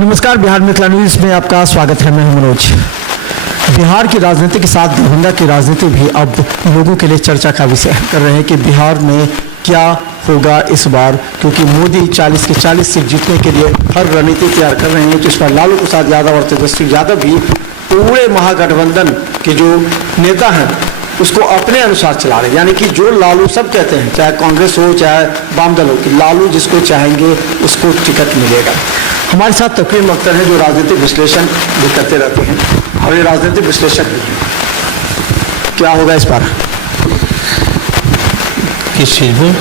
नमस्कार, बिहार मिथिला न्यूज़ में आपका स्वागत है। मैं हूं मनोज। बिहार की राजनीति के साथ दरभंगा की राजनीति भी अब लोगों के लिए चर्चा का विषय कर रहे हैं कि बिहार में क्या होगा इस बार, क्योंकि मोदी 40 के 40 सीट जीतने के लिए हर रणनीति तैयार कर रहे हैं। तो इस पर लालू प्रसाद यादव और तेजस्वी यादव भी पूरे महागठबंधन के जो नेता हैं उसको अपने अनुसार चला रहे हैं, यानी कि जो लालू सब कहते हैं, चाहे कांग्रेस हो चाहे वाम दल हो, कि लालू जिसको चाहेंगे उसको टिकट मिलेगा। हमारे साथ तकरीम अख्तर हैं जो राजनीतिक विश्लेषण भी करते रहते हैं और ये राजनीतिक विश्लेषक भी हैं। क्या होगा इस बार, किस चीज़ में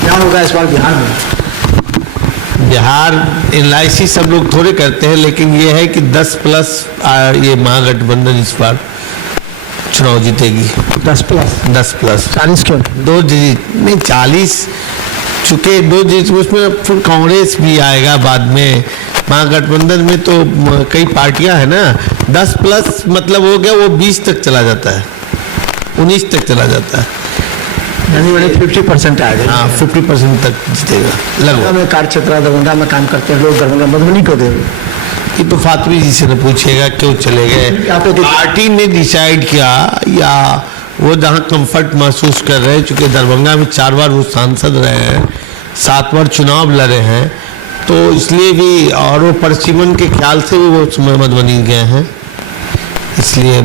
क्या होगा इस बार बिहार में? बिहार एनालिसिस सब लोग थोड़े करते हैं, लेकिन ये है कि 10+ ये महागठबंधन इस बार चुनाव जीतेगी। 10+? 40 क्यों? 2 नहीं 40 चुके, 2 जीत उसमें फिर कांग्रेस भी आएगा बाद में। महागठबंधन में तो कई पार्टियां हैं ना। 10+ मतलब हो गया वो 20 तक चला जाता है, 19 तक चला जाता है, यानी 50% आ गए। हाँ 50% तक जीतेगा लगभग। में कार्य क्षेत्र दरभंगा में काम करते हैं लोग, दरभंगा मधुबनी को दे। ये तो फातमी जी से न पूछेगा क्यों चले गए। पार्टी ने डिसाइड किया या वो जहाँ कंफर्ट महसूस कर रहे हैं, चूँकि दरभंगा में 4 बार वो सांसद रहे हैं, 7 बार चुनाव लड़े हैं, तो इसलिए भी, और वो परसिमन के ख्याल से भी वो समय मधुबनी गए हैं, इसलिए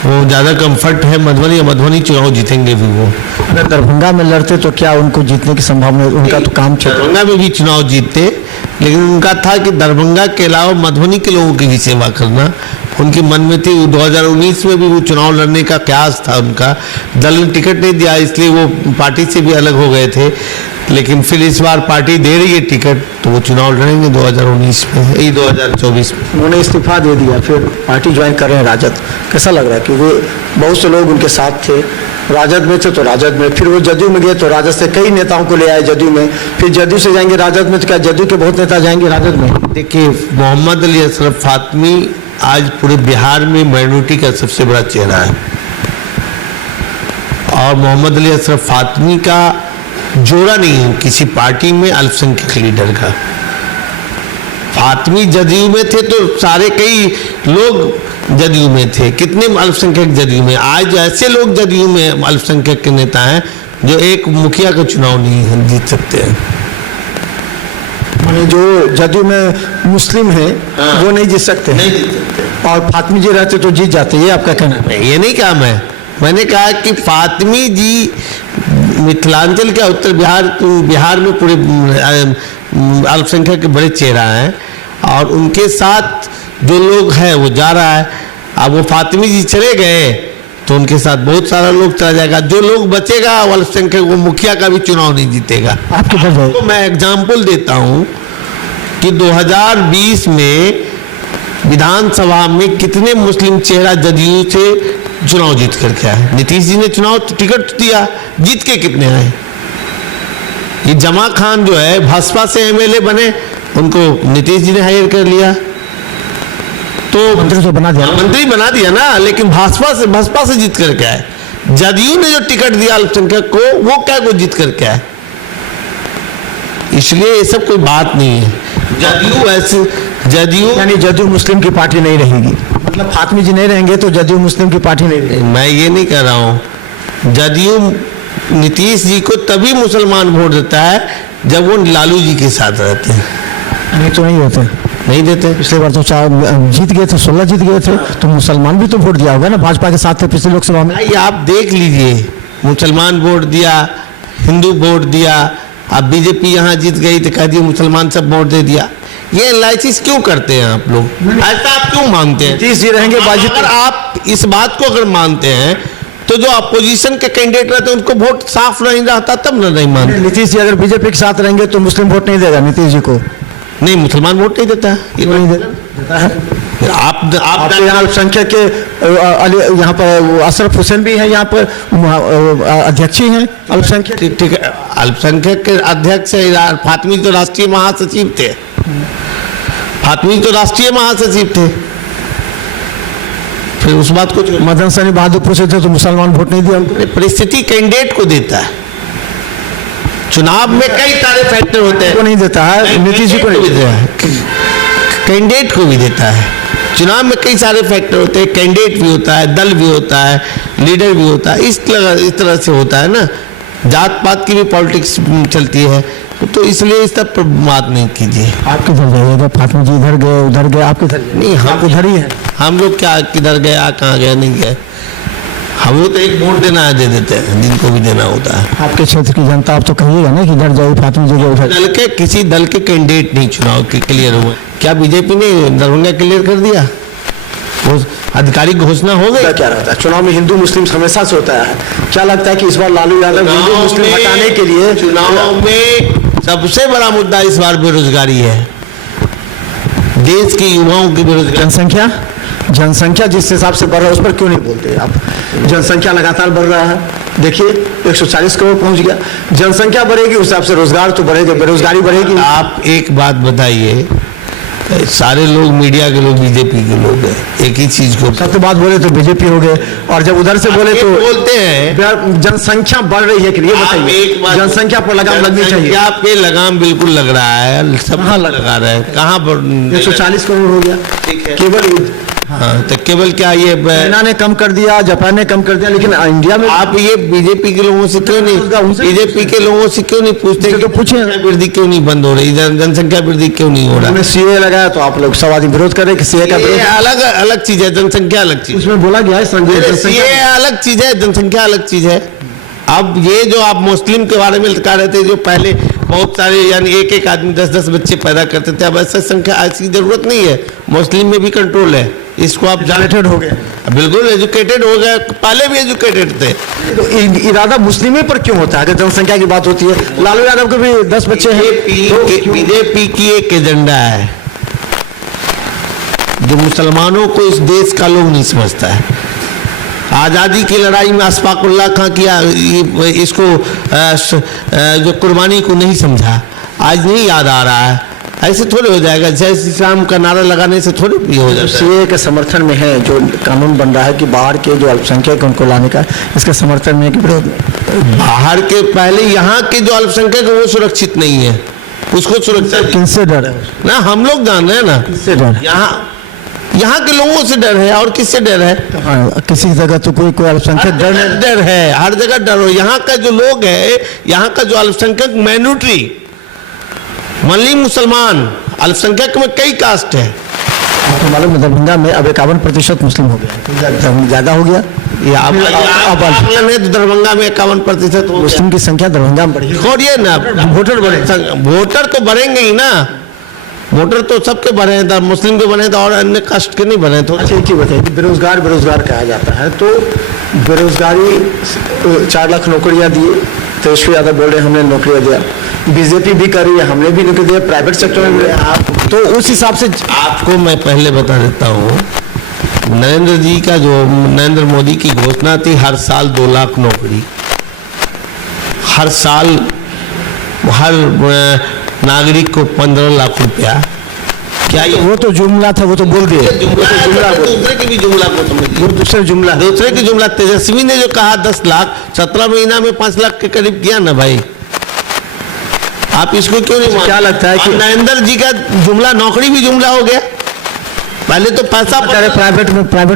वो ज़्यादा कंफर्ट है मधुबनी चुनाव जीतेंगे भी वो। अगर दरभंगा में लड़ते तो क्या उनको जीतने की संभावना? उनका तो काम दरभंगा में भी चुनाव जीतते, लेकिन उनका था कि दरभंगा के अलावा मधुबनी के लोगों की भी सेवा करना उनके मन में थी। 2019 में भी वो चुनाव लड़ने का कयास था उनका, दल ने टिकट नहीं दिया, इसलिए वो पार्टी से भी अलग हो गए थे। लेकिन फिर इस बार पार्टी दे रही है टिकट, तो वो चुनाव लड़ेंगे 2019 में, यही 2024 में। उन्होंने इस्तीफा दे दिया, फिर पार्टी ज्वाइन कर रहे हैं राजद। कैसा लग रहा है? क्योंकि बहुत से लोग उनके साथ थे, राजद में थे तो राजद में, फिर वो जदयू में गए तो राजद से कई नेताओं को ले आए जदयू में, फिर जदयू से जाएंगे राजद में, तो क्या जदयू के बहुत नेता जाएंगे राजद में? देखिए, मोहम्मद अली अशरफ फातमी आज पूरे बिहार में माइनॉरिटी का सबसे बड़ा चेहरा है, और मोहम्मद अली अशरफ फातमी का जोड़ा नहीं है किसी पार्टी में अल्पसंख्यक लीडर का। फातमी जदयू में थे तो सारे कई लोग जदयू में थे, कितने अल्पसंख्यक जदयू में। आज ऐसे लोग जदयू में अल्पसंख्यक के नेता हैं जो एक मुखिया का चुनाव नहीं जीत सकते हैं। माने जो जदयू में मुस्लिम है वो नहीं जीत सकते, नहीं जीत सकते, और फातमी जी रहते तो जीत जाते, ये आपका कहना है? ये नहीं कहा मैंने कहा कि फातमी जी मिथिलांचल के उत्तर बिहार में पूरे अल्पसंख्यक के बड़े चेहरा हैं, और उनके साथ जो लोग हैं वो जा रहा है। अब वो फातमी जी चले गए तो उनके साथ बहुत सारा लोग चला जाएगा, जो लोग बचेगा वो अल्पसंख्यक, वो मुखिया का भी चुनाव नहीं जीतेगा। आपको मैं एग्जाम्पल देता हूँ कि 2020 में विधानसभा में कितने मुस्लिम चेहरा जदयू से चुनाव जीत करके आए। नीतीश जी ने चुनाव टिकट दिया, जीत के कितने आए? ये जमा खान जो है भाजपा से एमएलए बने, उनको नीतीश जी ने हायर कर लिया, तो मंत्री तो बना दिया, मंत्री बना दिया ना, लेकिन भाजपा से जीत करके आए। जदयू ने जो टिकट दिया अल्पसंख्यक को, वो क्या को जीत करके आए? इसलिए ये सब कोई बात नहीं है। जदयू यानी जदयू मुस्लिम की पार्टी नहीं रहेगी, मतलब फातमी जी नहीं रहेंगे तो जदयू मुस्लिम की पार्टी नहीं रहेगी। मैं ये नहीं कह रहा हूँ। जदयू नीतीश जी को तभी मुसलमान वोट देता है जब वो लालू जी के साथ रहते हैं, नहीं तो नहीं होते, नहीं देते। पिछले बार तो 4 जीत गए थे, 16 जीत गए थे, तो मुसलमान भी तो वोट दिया होगा ना, भाजपा के साथ थे पिछले लोकसभा में। आप देख लीजिए, मुसलमान वोट दिया, हिंदू वोट दिया, अब बीजेपी यहाँ जीत गई तो कह दिए मुसलमान सब वोट दे दिया। ये एनालिसिस क्यों करते हैं आप लोग? ऐसा आप क्यों मानते हैं? नीतीश जी रहेंगे बाजी। अगर आप इस बात को अगर मानते हैं तो जो अपोजिशन के कैंडिडेट रहते हैं उनको वोट साफ नहीं रहता, तब ना नहीं मानते। नीतीश जी अगर बीजेपी के साथ रहेंगे तो मुस्लिम वोट नहीं देगा नीतीश जी को? नहीं, मुसलमान वोट नहीं देता है, ये नहीं देता है। आप यहाँ अल्पसंख्यक के यहाँ पर अशरफ हुसैन भी है, यहाँ पर अध्यक्ष ही हैं अल्पसंख्यक। ठीक है, अल्पसंख्यक के अध्यक्ष फातमी तो राष्ट्रीय महासचिव थे, फिर उस बात को मदन सनी बहादुरपुर से थे तो मुसलमान वोट नहीं दिया। परिस्थिति कैंडिडेट को देता है, चुनाव में कई सारे फैक्टर होते हैं, को नहीं देता है, नीतीश जी को नहीं देता है। कैंडिडेट को भी देता है। चुनाव में कई सारे फैक्टर होते हैं, कैंडिडेट भी होता है, दल भी होता है, लीडर भी होता है, इस तरह से होता है ना। जात पात की भी पॉलिटिक्स चलती है, तो इसलिए इस तक बात नहीं कीजिए। आप किधर जाइएगा? फातिमा जी इधर गए उधर गए, आप किधर गए? नहीं, हम इधर ही है। हम लोग क्या किधर गए कहाँ गए नहीं गए, हम लोग तो एक वोट देना है, दे देते हैं जिनको भी देना होता है। आपके क्षेत्र की जनता आप तो कहिएगा ना कि इधर जाइए फातिमा जी के उधर। दल के किसी दल के कैंडिडेट नहीं चुनाव के क्लियर हुए। क्या बीजेपी ने दरभंगा क्लियर कर दिया? वो आधिकारिक घोषणा हो गई। क्या रहता है चुनाव में? हिंदू मुस्लिम हमेशा से होता है। क्या लगता है कि इस बार लालू यादव हिंदू मुस्लिम हटाने के लिए? चुनाव में सबसे बड़ा मुद्दा इस बार बेरोजगारी है, देश के युवाओं की बेरोजगारी। जनसंख्या जिस हिसाब से बढ़ रहा है उस पर क्यों नहीं बोलते आप? जनसंख्या लगातार बढ़ रहा है, देखिए 140 करोड़ पहुंच गया। जनसंख्या बढ़ेगी उस हिसाब से रोजगार तो बढ़ेगा, बेरोजगारी बढ़ेगी। आप एक बात बताइए, सारे लोग मीडिया के लोग बीजेपी के लोग हैं, एक ही चीज को सबसे बात बोले तो बीजेपी हो गए, और जब उधर से बोले तो बोलते हैं जनसंख्या बढ़ रही है कि ये बताइए, जनसंख्या पर लगाम लगनी चाहिए। जनसंख्या पे लगाम बिल्कुल लग रहा है, सब लगा रहा है। कहाँ पर 140 करोड़ हो गया केवल। हाँ, तो केवल क्या ये चाइना ने कम कर दिया, जापान ने कम कर दिया, लेकिन इंडिया में आप ये बीजेपी के लोगों से क्यों नहीं, बीजेपी के लोगों से क्यों नहीं पूछते तो पूछे वृद्धि क्यों नहीं बंद हो रही, जनसंख्या वृद्धि क्यों नहीं हो रहा? सीए लगाया तो आप लोग सब आदमी विरोध कर रहे हैं कि सीए का विरोध अलग अलग चीज है, जनसंख्या अलग चीज। उसमें बोला गया है सीए अलग चीज है, जनसंख्या अलग चीज है। अब ये जो आप मुस्लिम के बारे में कह रहे थे, जो पहले बहुत सारे यानी एक एक आदमी 10-10 बच्चे पैदा करते थे, अब ऐसा संख्या ऐसी जरूरत नहीं है। मुस्लिम में भी कंट्रोल है, इसको आप एजुकेटेड हो गए, बिल्कुल एजुकेटेड हो गए, पहले भी एजुकेटेड थे। तो इरादा मुस्लिम पर क्यों होता है अगर जनसंख्या की बात होती है? लालू यादव के भी 10 बच्चे हैं। बीजेपी की एक एजेंडा है जो मुसलमानों को इस देश का लोग नहीं समझता है। आज़ादी की लड़ाई में अशफाकुल्लाह खां किया इसको जो कुर्बानी को नहीं समझा, आज नहीं याद आ रहा है। ऐसे थोड़े हो जाएगा, जय श्री राम का नारा लगाने से थोड़ी भी हो जाता है। सीए के समर्थन में है जो कानून बन रहा है कि बाहर के जो अल्पसंख्यक उनको लाने का, इसके समर्थन में कि विरोध में? बाहर के पहले यहाँ के जो अल्पसंख्यक है वो सुरक्षित नहीं है, उसको सुरक्षा किनसे डर है ना, हम लोग जान रहे हैं ना। किससे डर? यहाँ के लोगों से डर है, और किससे डर है? हाँ, किसी जगह तो कोई अल्पसंख्यक डर है, हर जगह डर हो। यहाँ का जो लोग है, यहाँ का जो अल्पसंख्यक माइनॉरिटी, मल्ली मुसलमान, अल्पसंख्यक में कई कास्ट है। आपको मालूम है दरभंगा में अब 51% मुस्लिम हो गया, ज्यादा हो गया। दरभंगा में 51% मुस्लिम की संख्या दरभंगा में बढ़ी। छोड़िए ना, वोटर बढ़े, वोटर तो बढ़ेंगे ही ना, वोटर तो सबके बढ़े हैं, मुस्लिम के बने तो और अन्य कास्ट के नहीं बने। तो अच्छा, एक ही बताइए कि बेरोजगार कहा जाता है, तो बेरोजगारी 4 लाख नौकरियां दिए, तेजस्वी यादव बोल रहे हैं हमने नौकरियां दिया, बीजेपी भी कर रही है, हमने भी नौकरी दिया, प्राइवेट सेक्टर में आप, तो उस हिसाब से आपको मैं पहले बता देता हूँ, नरेंद्र मोदी की घोषणा थी हर साल 2 लाख नौकरी, हर साल हर नागरिक को 15 लाख रुपया। क्या वो तो जुमला था, वो तो बोल दिए, दूसरे के भी जुमला को समझिए, दूसरे की जुमला। तेजस्वी ने जो कहा 10 लाख 17 महीना में 5 लाख के करीब किया ना भाई, आप इसको क्यों नहीं? क्या लगता है कि नरेंद्र जी का जुमला नौकरी भी जुमला हो गया? पहले तो पैसा प्राइवेट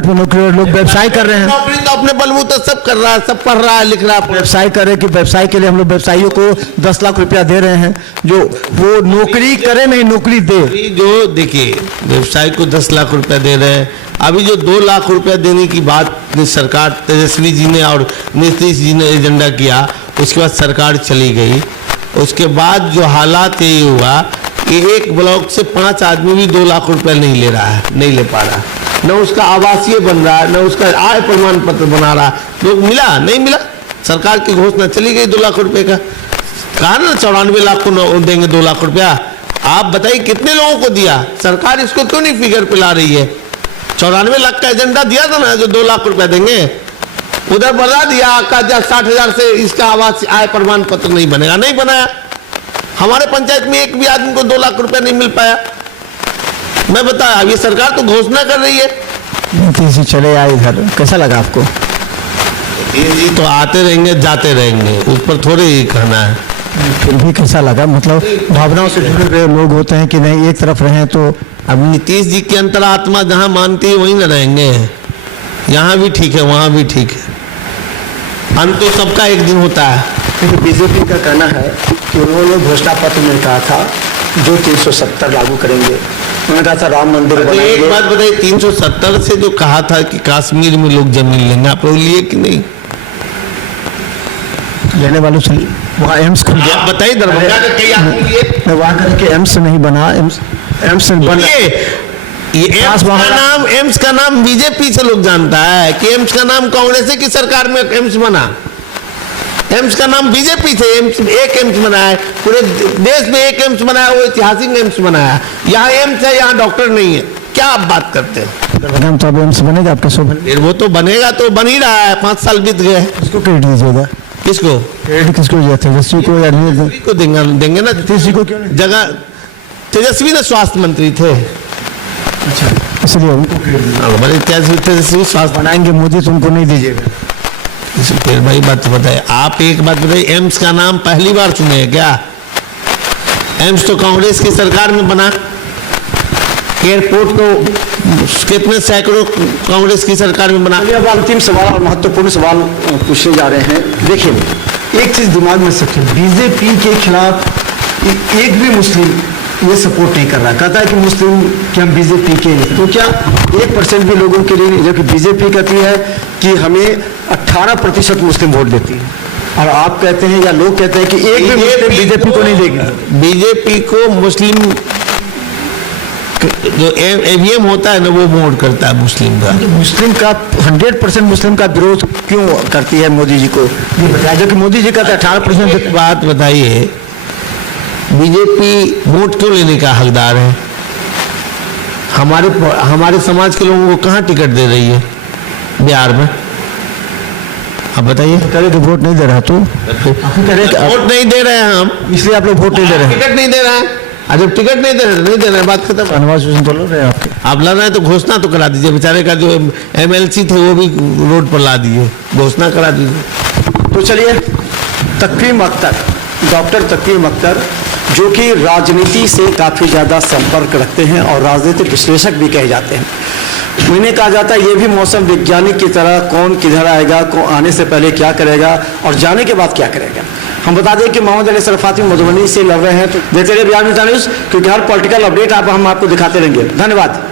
में नौकरी, लोग व्यवसाय कर रहे हैं, नौकरी तो अपने बलबूते सब कर रहा है, सब पढ़ रहा है, लिख रहा है, व्यवसाय कर रहे हैं कि व्यवसाय के लिए हम लोग व्यवसायियों को 10 लाख रुपया दे रहे हैं, जो वो नौकरी करे नहीं नौकरी दे। जो देखिए व्यवसाय को 10 लाख रुपया दे रहे हैं, अभी जो 2 लाख रुपया देने की बात सरकार तेजस्वी जी ने और नीतीश जी ने एजेंडा किया, उसके बाद सरकार चली गई। उसके बाद जो हालात ये हुआ, ये एक ब्लॉक से 5 आदमी भी 2 लाख रुपया नहीं ले रहा है, नहीं ले पा रहा, न उसका आवासीय बन रहा है, न उसका आय प्रमाण पत्र बना रहा। लोग मिला नहीं मिला, सरकार की घोषणा चली गई 2 लाख रुपए का, कहा ना 94 लाख को देंगे 2 लाख रुपया। आप बताइए कितने लोगों को दिया? सरकार इसको क्यों नहीं फिगर पे ला रही है? 94 लाख का एजेंडा दिया था ना, जो 2 लाख रुपया देंगे, उधर बढ़ा दिया, 60,000 से इसका आवास आय प्रमाण पत्र नहीं बनेगा, नहीं बनाया। हमारे पंचायत में एक भी आदमी को 2 लाख रुपया नहीं मिल पाया। मैं बताया, अब ये सरकार तो घोषणा कर रही है। नीतीश जी चले आए इधर, कैसा लगा आपको? ये तो आते रहेंगे जाते रहेंगे, उस पर थोड़े ही कहना है। फिर भी कैसा लगा? मतलब भावनाओं से जुड़े हुए लोग होते हैं कि नहीं, एक तरफ रहें तो अब नीतीश जी की अंतरात्मा जहाँ मानती है वहीं न रहेंगे। यहाँ भी ठीक है, वहाँ भी ठीक है, अंत तो सबका एक दिन होता है। क्योंकि बीजेपी का कहना है कि उन्होंने घोषणा पत्र में कहा था जो 370 लागू करेंगे। उन्होंने कहा था राम मंदिर तो एक बनाएंगे। बात बताइए, 370 से जो कहा था कि कश्मीर में लोग जमीन लेंगे, आप लोग लिए कि नहीं? लेने वालों से वहाँ एम्स खुल गया। आप बताइए, दरभंगा के कई आदमी लिए वहाँ करके एम्स नहीं बना, एम्स बन ये एम्स का नाम बीजेपी से लोग जानता है कि एम्स का नाम कांग्रेस की सरकार में एम्स बना। एम्स का नाम बीजेपी से एक एम्स बनाया, पूरे देश में एक एम्स बनाया, वो ऐतिहासिक एम्स बनाया। यहाँ एम्स है, यहाँ डॉक्टर नहीं है, क्या आप बात करते हैं? दरभंगा में तो अब एम्स बनेगा आपके सो फिर वो तो बनेगा, तो बन ही रहा है, 5 साल बीत गए। किसको क्रेडिट दीजिएगा? किसको क्रेडिट किसको दिया? तेजस्वी को या नहीं? को देंगे ना। तेजस्वी को क्यों नहीं? जगह तेजस्वी ने स्वास्थ्य मंत्री थे, अच्छा, इसलिए उनको क्रेडिट बड़े तेजस्वी स्वास्थ्य। बनाएंगे मोदी, तो उनको नहीं दीजिएगा। फिर भाई बात बताइए, आप एक बात बताइए, एम्स का नाम पहली बार सुने हैं क्या? एम्स तो कांग्रेस की सरकार में बना। एयरपोर्ट को कितने सैकड़ों कांग्रेस की सरकार में बना। अब अंतिम सवाल और महत्वपूर्ण सवाल पूछने जा रहे हैं। देखिए, एक चीज दिमाग में रखिए, बीजेपी के खिलाफ एक भी मुस्लिम ये सपोर्ट नहीं कर रहा, कहता है कि मुस्लिम कि हम बीजेपी के हैं। तो क्या 1% भी लोगों के लिए, जबकि बीजेपी कहती है कि हमें 18% मुस्लिम वोट देती है, और आप कहते हैं या लोग कहते हैं कि एक भी मुस्लिम बीजेपी को नहीं देगी। बीजेपी को मुस्लिम जो ईवीएम होता है ना, वो वोट करता है मुस्लिम का। मुस्लिम का 100% मुस्लिम का विरोध क्यों करती है मोदी जी को, ये बताया। जो कि मोदी जी कहते हैं 18%। बात बताइए, बीजेपी वोट क्यों लेने का हकदार है? हमारे समाज के लोगों को कहाँ टिकट दे रही है बिहार में? आप बताइए। करे तो वोट नहीं दे रहा, तो वोट नहीं दे रहे हैं हम, इसलिए आप लोग वोट नहीं दे रहे हैं। टिकट नहीं दे रहे हैं। जब टिकट नहीं दे रहे नहीं दे रहे हैं, बात खत्म। अनवाज हुसैन तो लड़ रहे हैं आपके। आप लड़ रहे हैं तो घोषणा तो करा दीजिए। बेचारे का जो एमएलसी थे वो भी रोड पर ला दिए, घोषणा करा दीजिए। तो चलिए, तकीम अख्तर, डॉक्टर तकीम अख्तर, जो कि राजनीति से काफ़ी ज़्यादा संपर्क रखते हैं और राजनीतिक विश्लेषक भी कहे जाते हैं। उन्हें कहा जाता है ये भी मौसम वैज्ञानिक की तरह, कौन किधर आएगा, कौन आने से पहले क्या करेगा और जाने के बाद क्या करेगा। हम बता दें कि मोहम्मद अली सरफाती मधुबनी से लड़ रहे हैं। तो देते रहिए बिहार न्यूज़, क्योंकि हर पॉलिटिकल अपडेट हम आपको दिखाते रहेंगे। धन्यवाद।